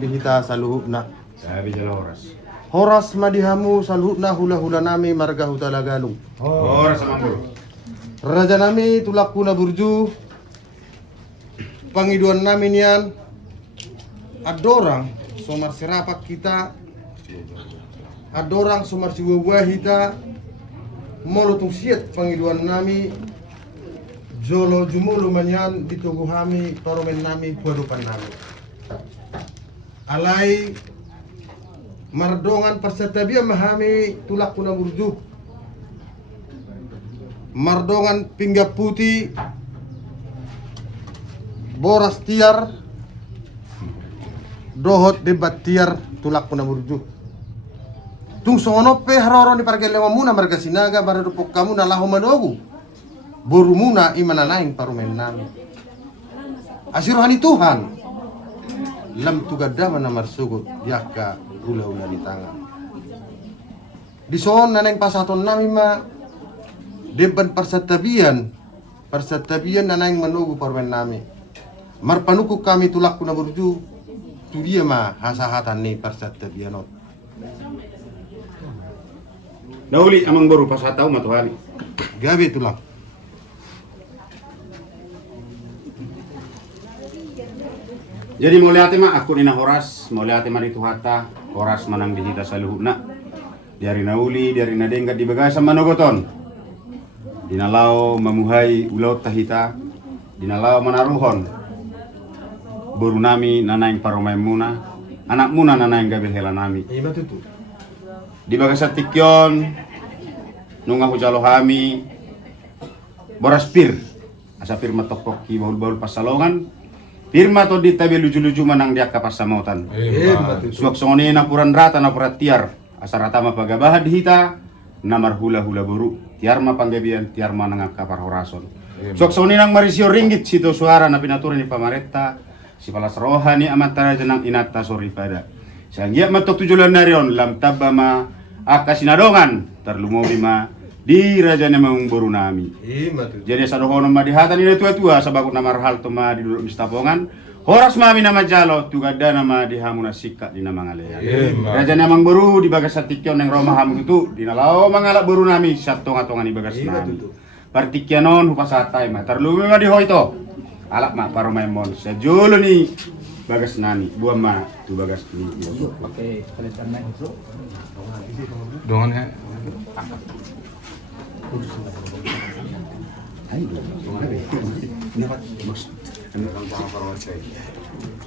bihita sa luhupna. Sabi jala horas. Horas madihamu sa luhupna hula-hula nami marga hutalagalong. Horas amang buru. Raja nami tulak kuna burju. Pangiduan namin yan. Adorang somar sirapak kita. Adorang somar siwawah kita. Molotong siat pangiduan nami. Jolo jumulu manyan ditugu kami paromen nami kehidupan nami. Alai mardongan persetabia mahami tulak kuna burju. Mardongan pinggap putih boras tiar dohot debat tiar tulak kuna burju. Tung sono pe haroro ni pargel lewa muna marga sinaga baradupok kamu na laho madogu. Buru muna imana lain parumen nami. Asirohani Tuhan. Lam tugadama na marsugot yaka ula-ula ni tangan. Di soon naneng pasaton nami ma deban persatabian naneng manugu parumen nami. Marpanuku kami tulak kuna burju. Tu dia ma hasahatan ni persatabianot. Nauli amang buru pas hatau matuhali. Gabi tulak. Jadi mau lihat mah aku nina horas, mau lihat mah itu hata horas manang dihita sa luhupna. Diari nauli, diari nadenggat di bagasa manogoton. Dinalau mamuhay ulaut tahita, dinalau manaruhon. Buru nami nanaing paromay muna, anak muna nanaing gabil hela nami. Iya betul tu. Di bagasa tikyon, nunga hujalo kami, boras pir, asa pir matokpok ki baul-baul pasalongan. Pirma to di tabi lucu-lucu manang dia kapas samautan. Suak songoni na puran rata na purat tiar. Asar rata ma pagabahad hita namar hula-hula buru. Tiar ma panggabian tiar ma nang kapar horason. Suak songoni nang marisio ringgit sito suara na pinaturan ni pamaretta. Si palas rohani amat taraja nang inata sori pada. Sanggiak matok tujulan narion lam tabba ma akasinadongan terlumobi ma di rajanya mengburu nami. Jadi sadohono ma dihatan ina tua-tua sabakut nama hal to ma di dulu mistapongan. Horas mami nama jalo tugada nama dihamuna sikka di nama ngalea. Rajanya mengburu di bagas satikyon yang romah hamu itu dinalao mangalak buru nami satonga-tonga di bagas nami. Partikyanon hupasatai ma terlumi ma di hoito. Alak ma paromemon sejulo ni bagas nani buam ma tu bagas ni. Pakai pelitan naik itu. Dongannya Hai, ini apa? Bos, ini kan para saya.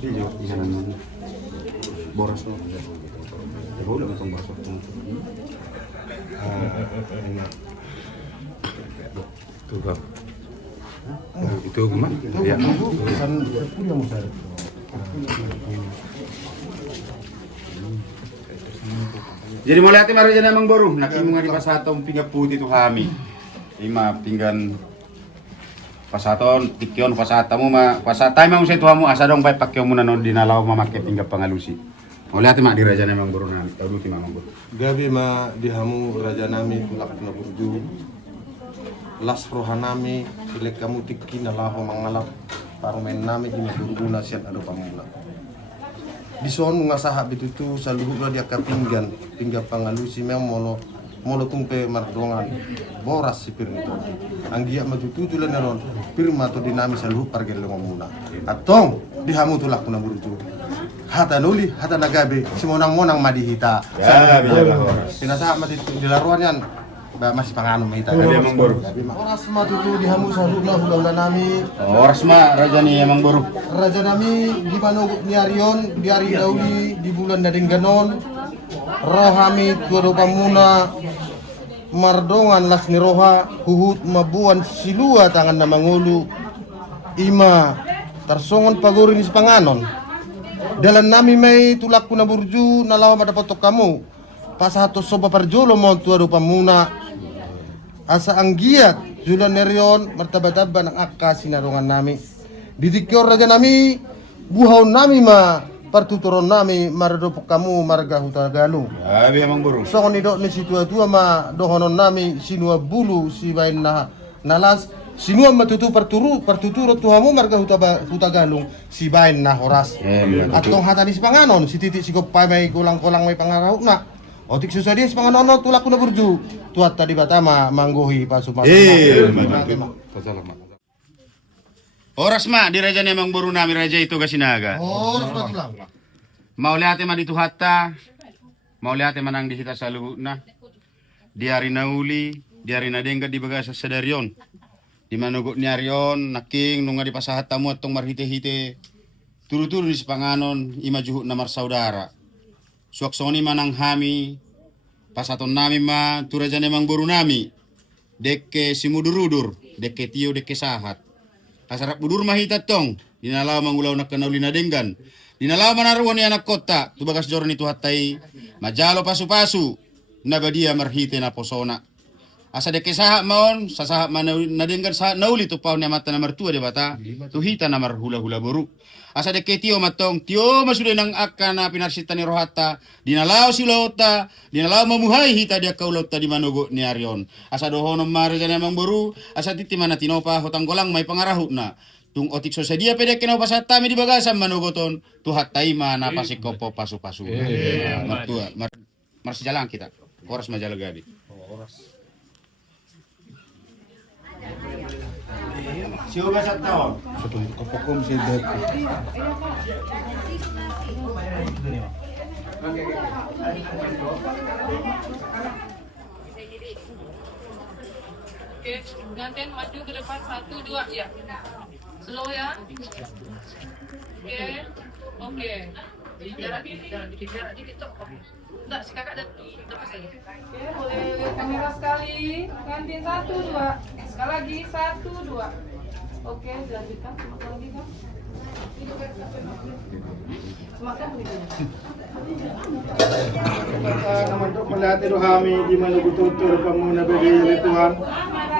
Dia di sana boros lo. Ya boleh betul boros. tuh bang. Itu rumah? Ya. Jadi mau lihat mari jana mang boru, nakimunga di pasaton pinggap putih tu kami. Ima pinggan pasaton tikyon pasatamu ma pasatay mang usay tuhamu asa dong pay pakyo muna non dinalaw mamake pinggap pangalusi. Mau lihat ma di raja mang boru nami, tawdu ti mang boru. Gabi ma dihamu raja nami tulak na burju. Las rohanami silek kamu tiki na laho mangalap parumen nami di burguna sian ado pamula. Di son mga sahab itu tu sa luhur dia kapinggan pinggap pangalusi memang molo tumpe mardongan boras si pirnito. Anggia matutuju la naron pirma to dinami sa luhur pargel muna. Atong dihamu tulak na burju. Hata nuli hata nagabe si monang-monang madihita. Ya, biya horas. Sinasahab mati di laruan yan. Ba masih pangano mahita. Gabi mang boru. Oras matutu dihamu sa luhur na hula nami. Horas ma raja ni mang boru. Raja nami di Manugut ni Arion, di Ari Dauli, di bulan Dading Ganon. Rohami tuado pamuna mardongan las ni roha huhut mabuan silua tangan na mangulu. Ima tarsongon paguri ni panganon. Dalam nami may tulak ko na burju nalawa madapatok kamu. Pasato soba parjolo mo tuado pamuna. Asa ang giat julan nerion martaba-taba ng akas sinarongan nami. Didikyor raja nami, buhaw nami ma, partuturon nami, maradopok kamu, marga hutagalu. Gabi mang boru. So kung nidok ni si tua-tua ma, dohonon nami, sinua bulu, si bain na nalas, Sinua matutu pertuturut Tuhamu marga huta galung si bain nah horas. Atong hatani si panganon si titik si kopay may kulang-kulang may pangarahuna. Otik susadi si panganono tulak kuna burju. Tuat tadi batama manggohi pasuma. Salamat. Oras ma di raja ni Mang Boru nami raja itu kasinaga. Oras patulang. Mau lihat man itu hatta. Mau lihat manang di hita salu na. Diari nauli, diari nadengga di bagasa sadarion. Di manugo ni Arion, naking nunga di pasahat tamu atong marhite-hite. Turu-turu di sepanganon imajuhu namar saudara. Suaksoni manang hami, pasaton nami ma turajane Mang Boru nami. Dekke simudurudur, dekke tio dekke sahat. Kasarap budur mahita tong, dinalaw mangulaw na kanauli na denggan. Dinalaw manaruan ni anak kota, tubagas joron itu hatai, majalo pasu-pasu, nabadia marhite na posona. Asa deke saha maon, sa saha nadenggan saha nauli tu pau ni mata namar tua de bata, tu hita namar hula-hula boru. Asa deke tio matong, tio masude nang akana pinarsita ni rohata, dinalaw si lauta, dinalaw mamuhay hita dia kau lauta di manogo ni Arion. Asa dohonom marja ni Mang Boru, asa titi mana tinopa hotang golang may pangarahu na. Tung otik sosadia pede kenau pasata mi di bagasam manogoton, tu hatai mana pasikopo pasu-pasu. Martua, mar sejalan kita, horas majala gadi. Siapa satu? Kapokom si Dek. Oke, gantian maju ke depan 1, 2 ya. Slow ya. Oke. Jarak dikit toh. Enggak, si kakak lepas lagi. Oke, boleh lihat kamera sekali. Gantian 1, 2. Sekali lagi 1, 2. Oke, dilanjutkan. Semakin lagi kan. Semakin begitu. Naman to malati rohami di manugututur pamuna bagi Tuhan.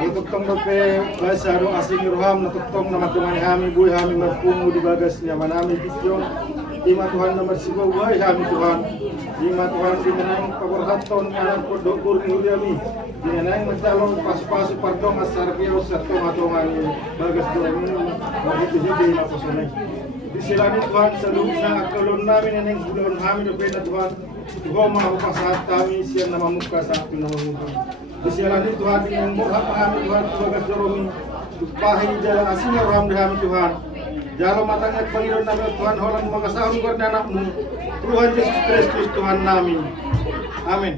Ituktong dope basaro asing roham natuktong naman tuman hami buhay hami magpungo di bagas niya manami bisyon. Ima Tuhan nomor sigo buhay hami Tuhan. Ima Tuhan sinanang paborhaton anak ko dokur ni Uliami. Dinanang magdalong pasu-pasu pardong asarbiyo sa tunga-tunga ni bagas doon mahiti-hiti na po sanay. Disilani Tuhan sa loob na akalon namin na ng bulon namin na pwede Tuhan. Tuhan mahupasahat kami siya na mamuka sa ating namamuka. Disilani Tuhan yung murha pa kami Tuhan tuwagat dorong tupahin jalan asin na raham kami Tuhan. Jalo matangad Panginoon namin Tuhan holang mga sahong anak mo. Tuhan Yesus Kristus Tuhan namin. Amen.